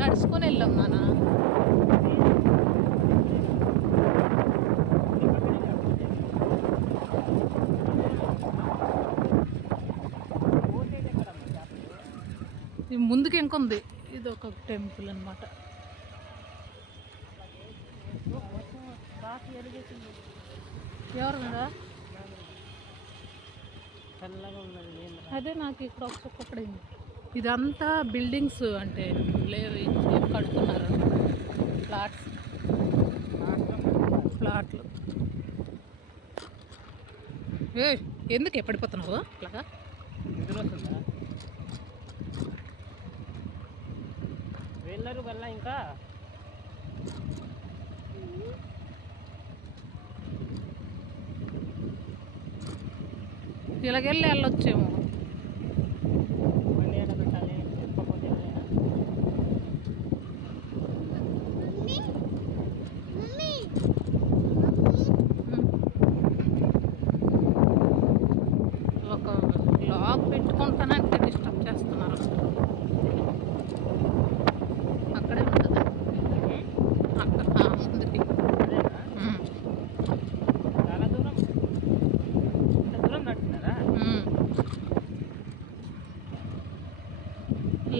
నడుచుకొని వెళ్ళాం నాన్న. ముందుకు ఇంకొంది, ఇది ఒక టెంపుల్ అనమాట. ఎవరు మీద అదే నాకు ఇక్కడ ఒక్కొక్కడే. ఇదంతా బిల్డింగ్స్ అంటే లేవు, ఏం కడుతున్నారు, ఫ్లాట్లు. ఎందుకు ఎప్పడిపోతున్నావు అట్లాగా? వెళ్ళరు వల్ల ఇంకా ఇలాగెళ్ళి వెళ్ళొచ్చేమో. ఒక లాగ్ పెట్టుకుంటానంటే డిస్టర్బ్ చేస్తున్నారు. అక్కడే ఉంటుంది అక్కడ ముందుకి. చాలా దూరం నడుస్తున్నారా?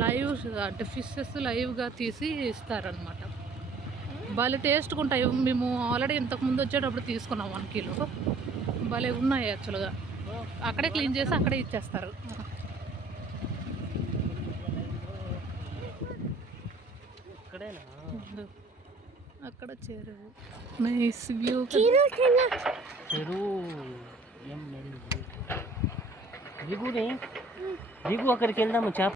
లైవ్ అంటే ఫిషెస్ లైవ్గా తీసి ఇస్తారనమాట. భలే టేస్ట్గా ఉంటాయి. మేము ఆల్రెడీ ఇంతకుముందు వచ్చేటప్పుడు తీసుకున్నాం 1 కిలో. భలే ఉన్నాయి యాక్చువల్గా. అక్కడే క్లీన్ చేసి అక్కడే ఇచ్చేస్తారు. అక్కడ చెరువు, నైస్ వ్యూ. దిగు అక్కడికి వెళ్దాము.